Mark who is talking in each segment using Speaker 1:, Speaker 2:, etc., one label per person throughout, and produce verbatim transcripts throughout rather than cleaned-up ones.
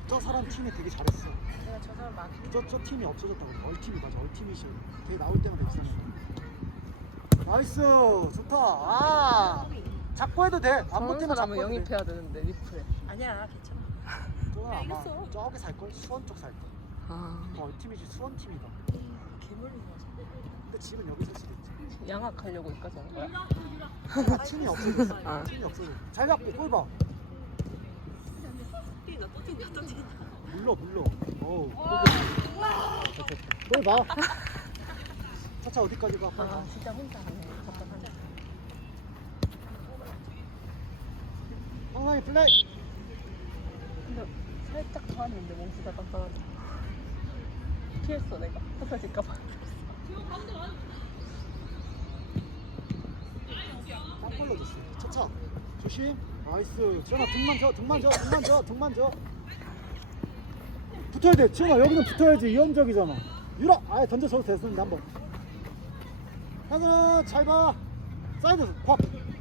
Speaker 1: 저 사람 팀이 되게 잘했어.
Speaker 2: 내가 저 사람 막
Speaker 1: 저, 저 팀이 없어졌다고. 얼팀이 맞아. 얼팀이 시 걔 나올 때마다 있었는데. 나이스. 좋다. 아. 잡고 해도 돼. 안
Speaker 3: 저런
Speaker 1: 못하면 잡고
Speaker 3: 사람은
Speaker 1: 해도 돼.
Speaker 3: 영입해야 되는데 리프에.
Speaker 2: 아니야 괜찮아.
Speaker 1: 저는
Speaker 2: 야,
Speaker 1: 아마
Speaker 2: 이겼어.
Speaker 1: 저기 살걸? 수원 쪽 살걸?
Speaker 3: 아
Speaker 1: 그 얼팀이지 수원 팀이다.
Speaker 2: 괴물인 거지.
Speaker 1: 근데 집은 여기 살 수도 있지.
Speaker 3: 양악하려고 여기까지 온 거야?
Speaker 1: 아, 팀이 없어졌어.
Speaker 3: 아.
Speaker 1: 팀이 없어졌어. 잘 잡고 골 봐.
Speaker 2: 뛴다 또 뛴다 또 뛴다.
Speaker 1: 물러 물러. 어우. 골 봐. 차차 어디까지 가?
Speaker 3: 아 진짜 혼자 하네. 답답하네.
Speaker 1: 황상이 플레이.
Speaker 3: 근데 살짝 더 왔는데 몸수가 깜깜하다. 피했어 내가. 흩어질까봐.
Speaker 1: 딱 걸러줬어. 차차. 조심. 나이스. 지현아 등만 져. 등만 져. 등만 져. 등만 져. 붙어야 돼. 지현아 여기는 붙어야지. 위험적이잖아. 유라. 아예 던져줘도 됐었는데 한번. 하나 잘 봐. 사이드 콱.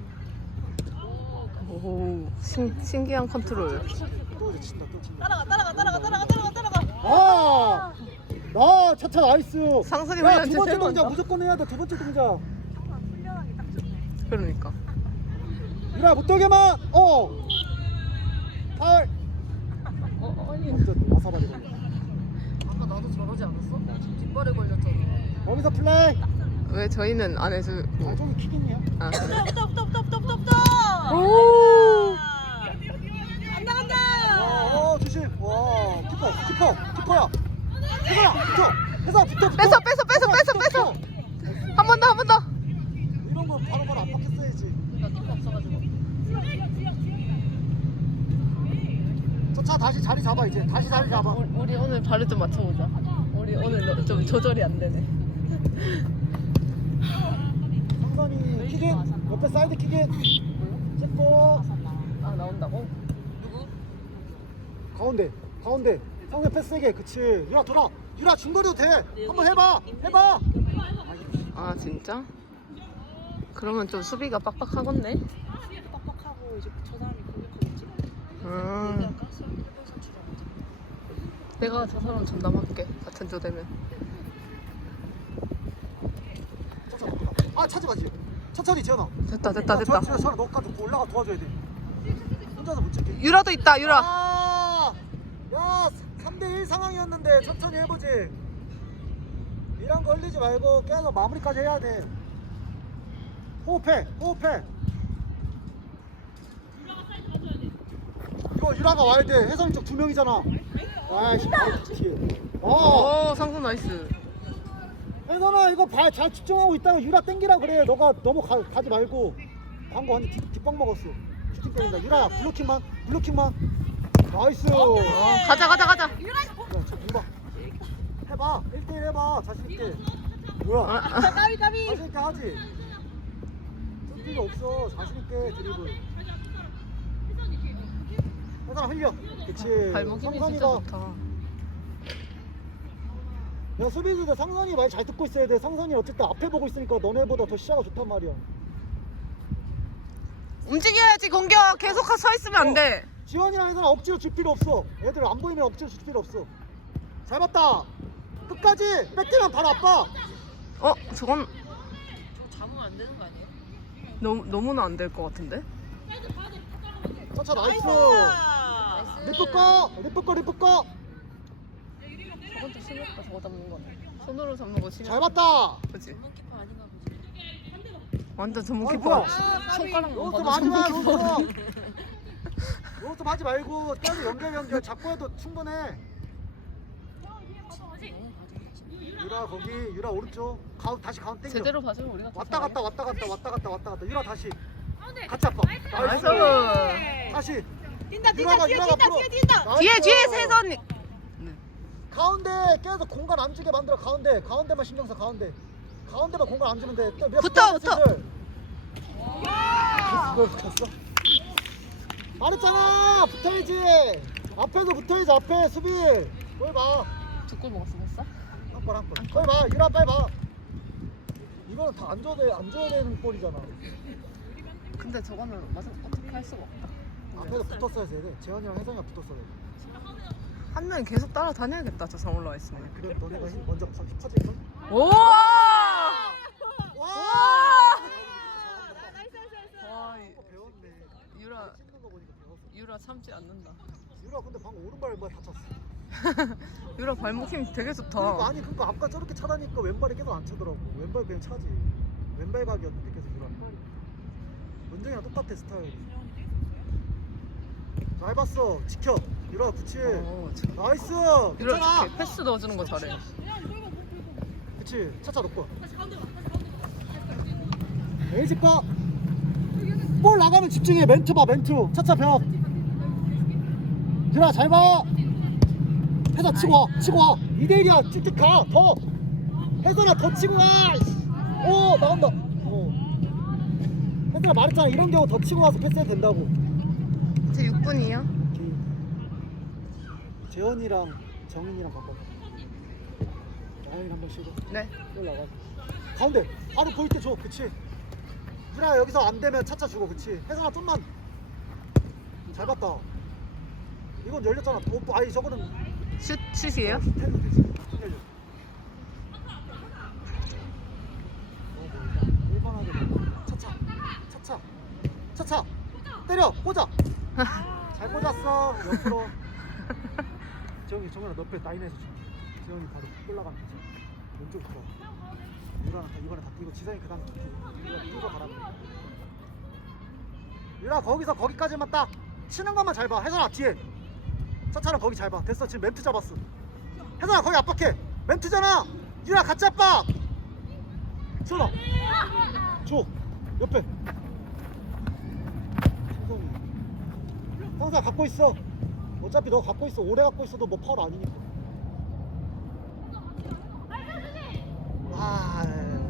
Speaker 3: 오 신, 신기한 컨트롤.
Speaker 1: 또 이제 친다. 또 친다.
Speaker 2: 따라가 따라가 따라가 따라가 따라가 따라가.
Speaker 1: 아. 나 차차 나이스.
Speaker 3: 상선이
Speaker 1: 야,
Speaker 3: 훈련
Speaker 1: 두 번째
Speaker 3: 제대로
Speaker 1: 동작
Speaker 3: 한다.
Speaker 1: 무조건 해야 돼. 두 번째 동작.
Speaker 2: 훌륭하게 딱 좋네.
Speaker 3: 그러니까.
Speaker 1: 유라 못되게만. 어. 팔.
Speaker 3: 어 아니.
Speaker 1: 완전 와사바리 걸려.
Speaker 2: 아까 나도 저러지 않았어? 뒷발에 걸렸잖아.
Speaker 1: 거기서 플레이.
Speaker 3: 왜 저희는 안 해주고?
Speaker 1: 아 저기 킥이냐?
Speaker 3: 아 그래?
Speaker 2: 붙어 붙어 붙어 붙어 붙어 붙어.
Speaker 3: 오.
Speaker 2: 간다 간다.
Speaker 1: 어, 어 조심. 와 키퍼 키퍼 키퍼야. 혜선아 붙어. 혜선아 붙어 붙어.
Speaker 3: 뺏어 뺏어 뺏어 뺏어 뺏어. 한 번 더 한 번 더.
Speaker 1: 이런 거 바로 바로 압박했어야지.
Speaker 2: 나 뒷발 없어가지고.
Speaker 1: 저 차 다시 자리 잡아 이제. 다시 자리 잡아.
Speaker 3: 우리, 우리 오늘 발을 좀 맞춰보자. 우리 오늘 너- 좀 조절이 안 되네.
Speaker 1: 상관이 킥인. 옆에 사이드 킥인. 찍고
Speaker 3: 아 나온다고?
Speaker 2: 누구?
Speaker 1: 가운데 가운데. 상대 패스 세게. 그치. 유라 돌아. 유라 중거리도 돼. 한번 해봐. 해봐.
Speaker 3: 아 진짜? 그러면 좀 수비가 빡빡하겠네.
Speaker 2: 빡빡하고 이제 저 사람이 공격하겠지.
Speaker 3: 음.
Speaker 2: 얘가 가스 일본 선수라고.
Speaker 3: 내가 저 사람 전담할게. 같은 조 되면.
Speaker 1: 아 차지 마지. 천천히 지현아.
Speaker 3: 됐다 됐다 됐다.
Speaker 1: 지현아 지현아 너까지 올라가 도와줘야 돼. 혼자서 못 찍게.
Speaker 3: 유라도 있다 유라.
Speaker 1: 아, 야 삼 대 일 상황이었는데 천천히 해보지. 이런 거 흘리지 말고 계속 마무리까지 해야 돼. 호흡해 호흡해. 이거 유라가 와야 돼. 혜성 쪽 두 명이잖아. 아이씨 바로 뒤에. 어
Speaker 3: 오 상선 나이스.
Speaker 1: 혜선아 이거 발 잘 집중하고 있다가 유라 땡기라 그래. 너가 너무 가, 가지 말고. 광고 완전 뒷, 뒷방 먹었어. 슈팅 때린다. 유라 블로킹만 블로킹만. 나이스.
Speaker 3: 어, 가자 가자 가자.
Speaker 1: 야, 저 누가 해봐. 일 대 일 해봐. 자신있게. 뭐야?
Speaker 3: 아,
Speaker 2: 까비 까비.
Speaker 1: 자신있게 하지. 쓸 필요 없어. 자신있게 드리블. 혜선아 흘려. 그치.
Speaker 3: 발목 힘이 진짜
Speaker 1: 성선이가.
Speaker 3: 좋다.
Speaker 1: 야 수비수들 상선이 말 잘 듣고 있어야 돼. 상선이 어쨌든 앞에 보고 있으니까 너네보다 더 시야가 좋단 말이야.
Speaker 3: 움직여야지 공격. 계속 서 있으면 안 돼.
Speaker 1: 지원이랑 혜선아 억지로 줄 필요 없어. 애들 안 보이면 억지로 줄 필요 없어. 잘 봤다. 끝까지 뺏기면 바로 아빠.
Speaker 3: 어 저건
Speaker 2: 저 잡으면 안 되는 거 아니에요?
Speaker 3: 너무 너무나 안 될 것 같은데?
Speaker 1: 차차 나이스.
Speaker 2: 나이스.
Speaker 1: 리프 꺼. 리프 꺼 리프 꺼.
Speaker 3: 저건 또 심했다. 저거 잡는 거네. 손으로 잡는 거 심했다.
Speaker 1: 잘 봤다.
Speaker 3: 그치?
Speaker 2: 전문 키퍼 아닌가 보지.
Speaker 3: 완전 전문
Speaker 1: 어이,
Speaker 3: 키퍼.
Speaker 1: 뭐야.
Speaker 3: 손가락만
Speaker 1: 로스톱
Speaker 3: 봐도
Speaker 1: 하지 마.
Speaker 3: 전문 키퍼.
Speaker 1: 로스톱. 로스톱 하지 말고 계속 연결 연결 잡고 해도 충분해. 유라 거기 유라 오른쪽. 가운 다시 가운 땡겨.
Speaker 3: 제대로 봐주면 우리가 더
Speaker 1: 왔다 갔다
Speaker 3: 잘하겠다.
Speaker 1: 왔다 갔다 왔다 갔다 왔다 갔다. 유라 다시. 같이 아빠.
Speaker 3: 나이스.
Speaker 1: 다시.
Speaker 2: 뛴다 뛴다
Speaker 1: 유라가,
Speaker 2: 뛰어
Speaker 1: 유라가
Speaker 2: 뛴다
Speaker 1: 앞으로.
Speaker 2: 뛰어 뛴다.
Speaker 1: 나이스.
Speaker 3: 뒤에 뒤에 세선.
Speaker 1: 가운데 계속 공간 안 주게 만들어. 가운데 가운데만 신경 써. 가운데 가운데만 공간 안 주면 돼. 또 밀어,
Speaker 3: 붙어,
Speaker 1: 붙어,
Speaker 3: 붙어.
Speaker 1: 슬슬. 그걸 갔어? 말했잖아. 붙어야지. 앞에서 붙어야지. 앞에 수비. 거기 봐.
Speaker 3: 두골 먹었어 벌써?
Speaker 1: 한 골 한 골. 거기 봐. 유라 빨리 봐. 이거는 다 안 줘야 돼. 안 줘야 되는 골이잖아.
Speaker 3: 근데 저거는 맞아 어떻게 할 수가 없다.
Speaker 1: 앞에서 붙었어야 돼. 재현이랑 혜성이가 붙었어야 돼.
Speaker 3: 한 명이 계속 따라다녀야겠다. 저 상 올라와 있으면.
Speaker 1: 그럼 너네가 힘 먼저 퍼질걸?
Speaker 3: 오!
Speaker 1: 와!
Speaker 3: 와, 이-
Speaker 1: 배웠네.
Speaker 3: 유라
Speaker 1: 찍는 거 보니까 배웠어.
Speaker 3: 유라 참지 않는다.
Speaker 1: 유라 근데 방금 오른발 뭐 다쳤어.
Speaker 3: 유라 발목 힘 되게
Speaker 1: 그러니까
Speaker 3: 좋다.
Speaker 1: 아니 그러니까 아까 저렇게 차다니까 왼발이 계속 안 차더라고. 왼발 그냥 차지. 왼발 각이었는데 계속 유라. 은정이랑 똑같아 스타일이. 잘 봤어. 지켜. 유라 그치.
Speaker 3: 어, 저-
Speaker 1: 나이스.
Speaker 3: 유라
Speaker 1: 괜찮아.
Speaker 3: 이렇게 패스 넣어주는 거 잘해.
Speaker 1: 그치. 차차 놓고. 에이지 봐. 볼 나가면 집중해. 멘트 봐 멘트. 차차 벽. 유라 잘 봐. 해서 치고 와. 치고 와. 이 대 일이야. 쭉쭉 가. 더. 혜선아 더 치고 와. 오 나온다. 어. 혜선아 말했잖아. 이런 경우 더 치고 와서 패스해도 된다고.
Speaker 3: 이제 육 분이요?
Speaker 1: 재현이랑 정인이랑 바꿔. 정인이 한번 쉬고.
Speaker 3: 네.
Speaker 1: 올라가. 가운데. 바로 보일 때 줘. 그치. 유라 여기서 안 되면 차차 주고. 그치. 혜선아 좀만. 잘 봤다. 이건 열렸잖아. 어, 아니 저거는.
Speaker 3: 슛 슛이에요?
Speaker 1: 어, 슈트해도 되지. 슛 열려. 어, 뭐 일반하게 차차. 차차. 차차. 때려. 꽂아. 잘 꽂았어. 옆으로. 재영이 정현아 너 옆에 라인에서 줘. 재영이 바로 올라가면 되지. 왼쪽 거. 유라는 다 이번에 다 뛰고 지성이 그 다음 유라 뛰고 가라. 유라 거기서 거기까지만 딱 치는 것만 잘 봐. 혜선아 뒤에. 차차는 거기 잘 봐. 됐어 지금 멘트 잡았어. 혜선아 거기 압박해. 멘트잖아. 유라 같이 압박. 지원아. 줘. 옆에. 성성이. 성사 갖고 있어. 어차피 너 갖고 있어. 오래 갖고 있어도 뭐 파울 아니니까. 아.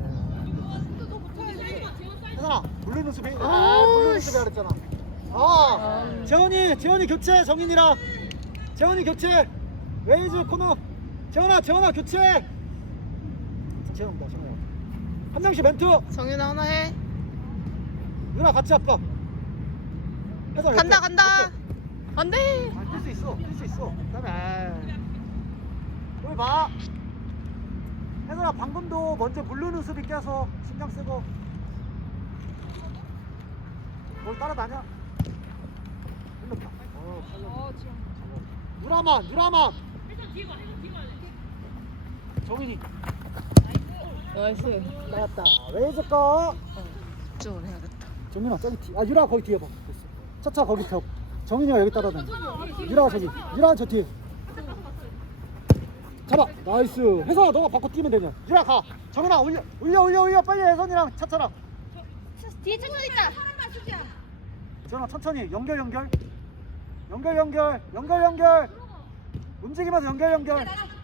Speaker 1: 혜선아 물르는 수비. 아 물르는 수비 하랬잖아. 아. 재원이 재원이 교체 정인이랑. 재원이 교체. 레이즈 코너. 재원아 재원아 교체. 재원다 재원아. 한 명씩 멘트.
Speaker 3: 정윤아 하나 해.
Speaker 1: 누나 같이 할까? 혜선아
Speaker 3: 간다
Speaker 1: 옆에,
Speaker 3: 간다.
Speaker 1: 옆에.
Speaker 3: 안 돼.
Speaker 1: 아, 뛸 수 있어, 뛸 수 있어. 그다음에 여기 봐. 혜선아 방금도 먼저 물르는 수비 껴서 신경 쓰고. 뭘 따라다녀? 흘렀다. 어, 팔렸다. 유라만, 유라만. 정인이
Speaker 3: 나이스.
Speaker 1: 나왔다. 레이저 거.
Speaker 3: 이쪽으로 해야겠다.
Speaker 1: 정민아 저기 뒤. 아 유라 거기 뒤에 봐. 됐어. 차차 거기 펴. 정민이가 여기 따라다녀. 유라가 저기. 유라가 저 뒤에. 잡아. 나이스. 혜선아 너가 바꿔 뛰면 되냐. 유라 가. 정민아 올려 올려 올려 올려 빨리 혜선이랑 차차랑.
Speaker 2: 뒤에 천천히 있다. 사람만 수지야.
Speaker 1: 지현아 천천히 연결 연결. 연결 연결 연결 연결. 움직이면서 연결 연결.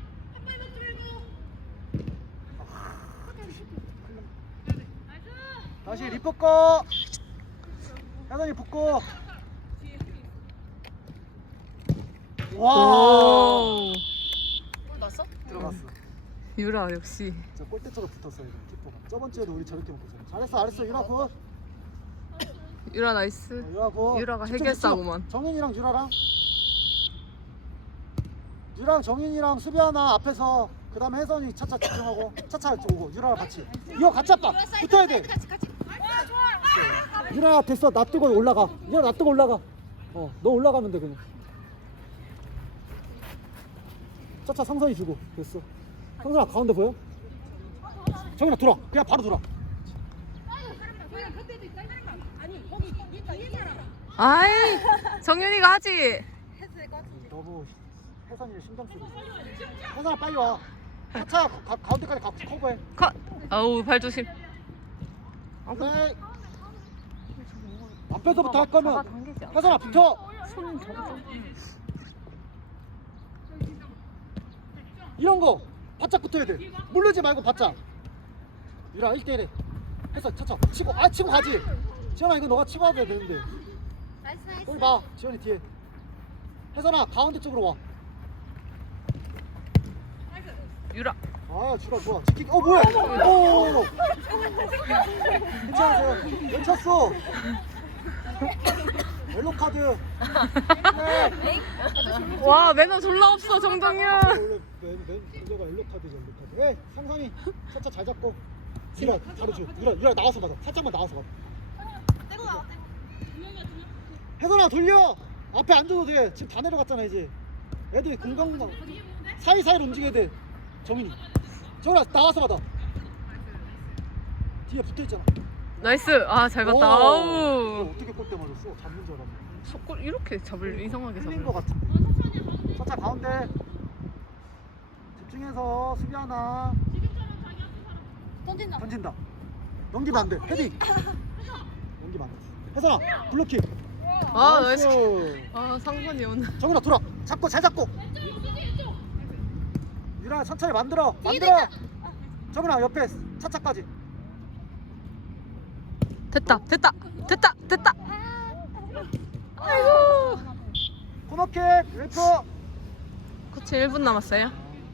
Speaker 1: 다시 리포 거. 혜선이 붙고. 와.
Speaker 3: 오.
Speaker 2: 골 났어?
Speaker 1: 들어갔어.
Speaker 3: 유라 역시.
Speaker 1: 저 골대 쪽으로 붙었어요 키퍼가. 저번 주에도 우리 저렇게 먹었어요. 잘했어 잘했어 유라 굿.
Speaker 3: 유라 나이스.
Speaker 1: 어, 유라 굿.
Speaker 3: 유라가
Speaker 1: 집중,
Speaker 3: 해결사구만.
Speaker 1: 집중. 정인이랑 유라랑. 유랑 정인이랑 수비 하나 앞에서 그 다음에 혜선이 차차 집중하고 차차 오고 유라랑 같이. 이거 같이 아빠 붙어야 돼.
Speaker 2: 같이 같이. 아 좋아.
Speaker 1: 유라 됐어 나 뜨고 올라가. 유라 나 뜨고 올라가. 어 너 올라가면 돼 그냥. 차차 상선이 주고 됐어. 상선아 가운데 보여? 정인아 돌아. 그냥 바로 돌아.
Speaker 3: 아이 정윤이가 하지.
Speaker 1: 너무 혜선이를 신경 쓰고 있어. 혜선아 빨리 와. 차차 가, 가운데까지 가, 커버해.
Speaker 3: 컷. 아우 발 조심.
Speaker 1: 네. 앞에서부터 할 거면
Speaker 3: 잡아당기지 않아.
Speaker 1: 혜선아 붙어.
Speaker 3: 손 잡아.
Speaker 1: 이런 거 바짝 붙어야 돼. 모르지 말고 바짝. 유라 일 대 일에 해서 차차 치고 아 치고 가지. 지현아 이거 너가 치고 와야 되는데.
Speaker 2: 나이스 나이스.
Speaker 1: 여기 봐 지현이 뒤에. 혜선아 가운데 쪽으로 와.
Speaker 3: 유라.
Speaker 1: 아 주라 좋아. 지키기. 어 뭐야? 오. 괜찮으세요? 괜찮았어. 옐로 카드. 네.
Speaker 3: 와 매너 졸라 없어 정정윤.
Speaker 1: 원래 맨, 맨 그거가 옐로 카드죠, 옐로 카드. 에 상상이 차차 잘 잡고. 유라 바로 줘. 유라 유라 나와서 받아. 살짝만 나와서 받아. 혜선아 돌려. 앞에 앉아도 돼. 지금 다 내려갔잖아 이제. 애들 공간 사이사이로 움직여야 돼. 정인이. 정인아 나와서 받아. 뒤에 붙어 있잖아.
Speaker 3: 나이스. 아 잘 봤다.
Speaker 1: 오,
Speaker 3: 아우.
Speaker 1: 어떻게 골대 맞았어? 잡는 줄 알았네.
Speaker 3: 속골 이렇게 잡을 이상하게
Speaker 1: 흘린
Speaker 3: 잡을.
Speaker 1: 거 같은데. 차차 가운데. 집중해서 수비 하나.
Speaker 2: 던진다.
Speaker 1: 던진다. 넘기면 안 돼. 헤딩. 넘기면 안 돼. 혜선아 블로킹.
Speaker 3: 아 나이스. 아 상관이 오늘.
Speaker 1: 정은아 돌아. 잡고 잘 잡고. 유라 천천히 만들어. 만들어. 정은아 옆에 차차까지.
Speaker 3: 됐다 됐다 됐다 됐다. 아이고.
Speaker 1: 코너킥 웨이프.
Speaker 3: 코치 일 분 남았어요.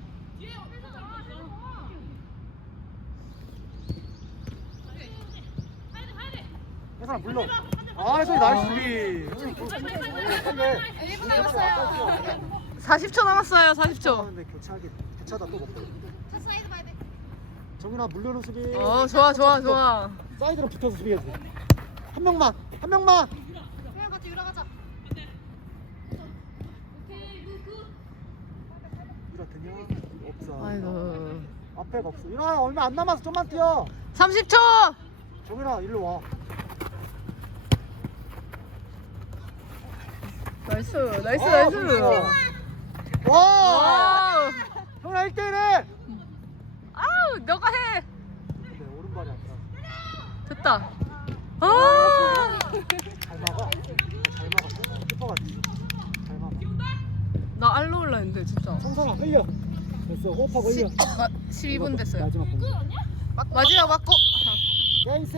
Speaker 1: 혜선아 물러. 아 혜선이 나이스 수비.
Speaker 2: 일 분 남았어요.
Speaker 3: 사십 초 남았어요. 사십 초.
Speaker 1: 근데 교체하기 교체하다 또 먹고.
Speaker 2: 차 사이드 봐야 돼.
Speaker 1: 정은아 물려는 수비.
Speaker 3: 어 좋아 좋아 좋아.
Speaker 1: 사이드로 붙어서 수비해야 돼. 한 명만 한 명만.
Speaker 2: 그냥 같이 유라 가자.
Speaker 1: 유라 되냐? 없어.
Speaker 3: 아이고.
Speaker 1: 앞에가 없어. 유라 얼마 안 남아서 좀만 뛰어.
Speaker 3: 삼십 초.
Speaker 1: 정은아 일로 와.
Speaker 3: 나이스 나이스
Speaker 1: 아,
Speaker 3: 나이스.
Speaker 1: 좋아. 와.
Speaker 3: 와.
Speaker 1: 정은아 일 대 일에.
Speaker 3: 아우 너가 해.
Speaker 1: 네, 오른발이 안 들어.
Speaker 3: 됐다. 아.
Speaker 1: 잘 막아. 잘 막았어. 키퍼가 잘 막아.
Speaker 3: 나 알로 올라 했는데 진짜.
Speaker 1: 성성아 흘려. 됐어. 호흡하고 흘려.
Speaker 3: 십이 분 됐어요.
Speaker 1: 마지막 공.
Speaker 3: 마지막 맞고.
Speaker 1: 나이스.